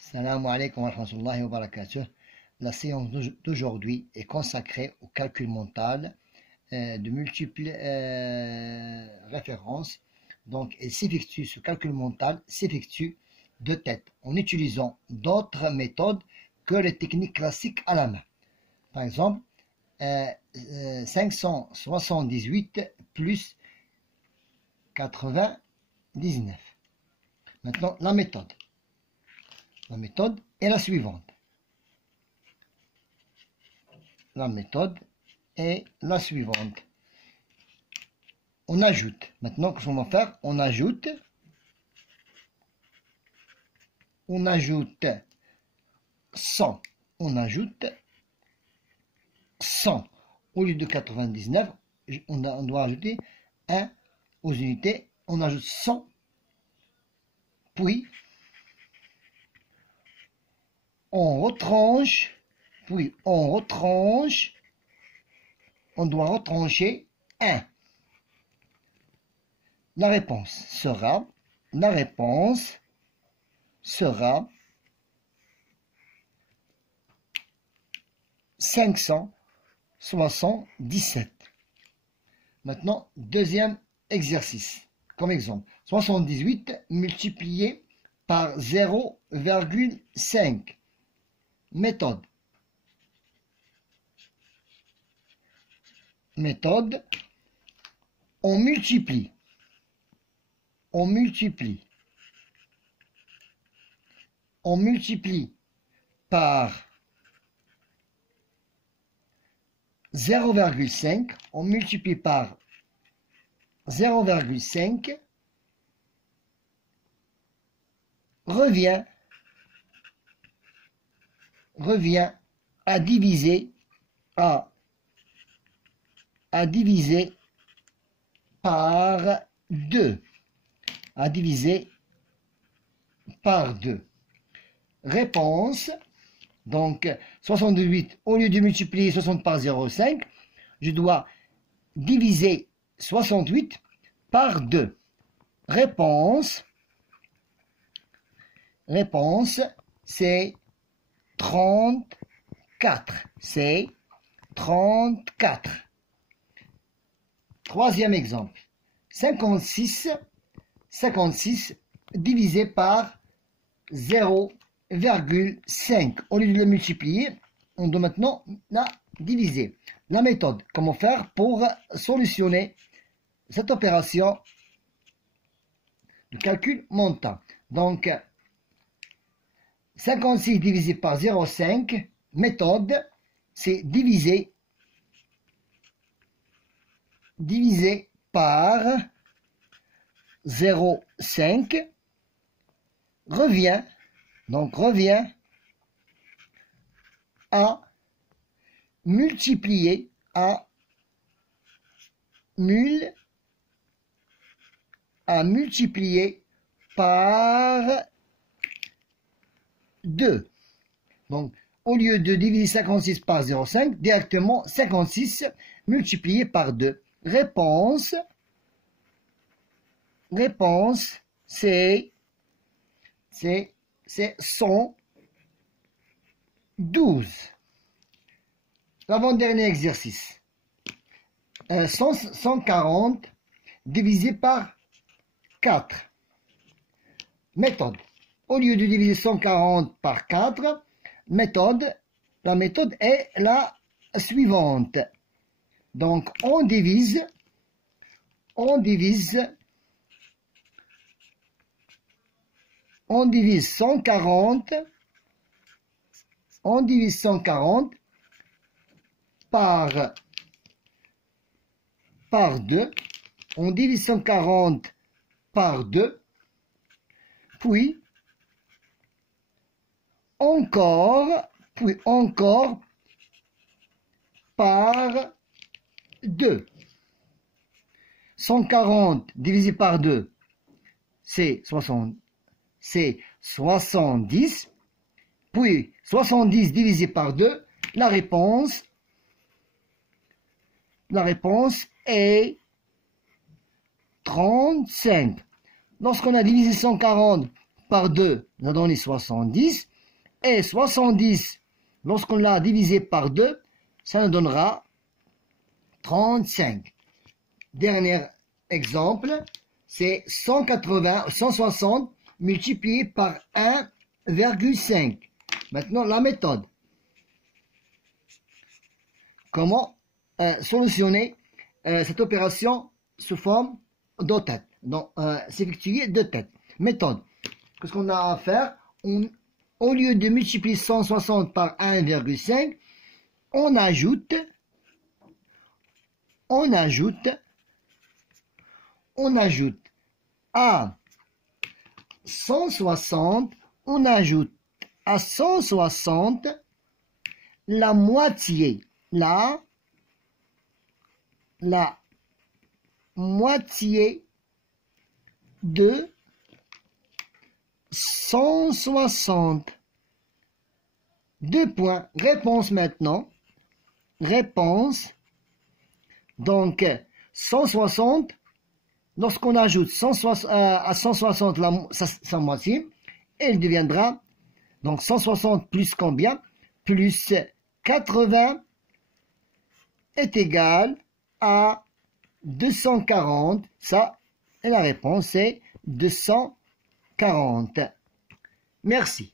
Salam alaikum wa rahmatullahi wa barakatuh. La séance d'aujourd'hui est consacrée au calcul mental de multiples références. Donc, ce calcul mental s'effectue de tête en utilisant d'autres méthodes que les techniques classiques à la main. Par exemple, 578 plus 99. Maintenant, la méthode. La méthode est la suivante. La méthode est la suivante. On ajoute. Maintenant, qu'est-ce qu'on va faire? On ajoute 100. On ajoute 100. Au lieu de 99, on doit ajouter 1 aux unités. On ajoute 100. Puis, on retranche, on doit retrancher 1. La réponse sera 577. Maintenant, deuxième exercice. Comme exemple, 78 multiplié par 0,5. Méthode, on multiplie par 0,5, on multiplie par 0,5, revient à diviser par 2. Réponse, donc 68, au lieu de multiplier 60 par 0,5, je dois diviser 68 par 2. Réponse, c'est 34. C'est 34. Troisième exemple. 56 divisé par 0,5. Au lieu de le multiplier, on doit maintenant la diviser. La méthode, comment faire pour solutionner cette opération de calcul mental. Donc, 56 divisé par 0,5, méthode, c'est diviser par 0,5, revient à multiplier par 2. Donc, au lieu de diviser 56 par 0,5, directement 56 multiplié par 2. Réponse, c'est 112. L'avant-dernier exercice. 140 divisé par 4. Méthode. Au lieu de diviser 140 par 4, la méthode est la suivante. Donc, on divise 140 par 2. On divise 140 par 2. Puis encore par 2. 140 divisé par 2, c'est 70. Puis 70 divisé par 2, la réponse est 35. Lorsqu'on a divisé 140 par 2 nous a donné 70. Et 70, lorsqu'on l'a divisé par 2, ça nous donnera 35. Dernier exemple, c'est 160 multiplié par 1,5. Maintenant, la méthode. Comment solutionner cette opération sous forme de tête. Donc, s'effectuer de tête. Méthode. Qu'est-ce qu'on a à faire? Au lieu de multiplier 160 par 1,5, on ajoute à 160, on ajoute à 160 la moitié, la moitié de 160. 2 points. Réponse maintenant. Réponse. Donc, 160, lorsqu'on ajoute 160, à 160 sa moitié, elle deviendra, donc 160 plus combien? Plus 80 est égal à 240. Ça, et la réponse est 240. Merci.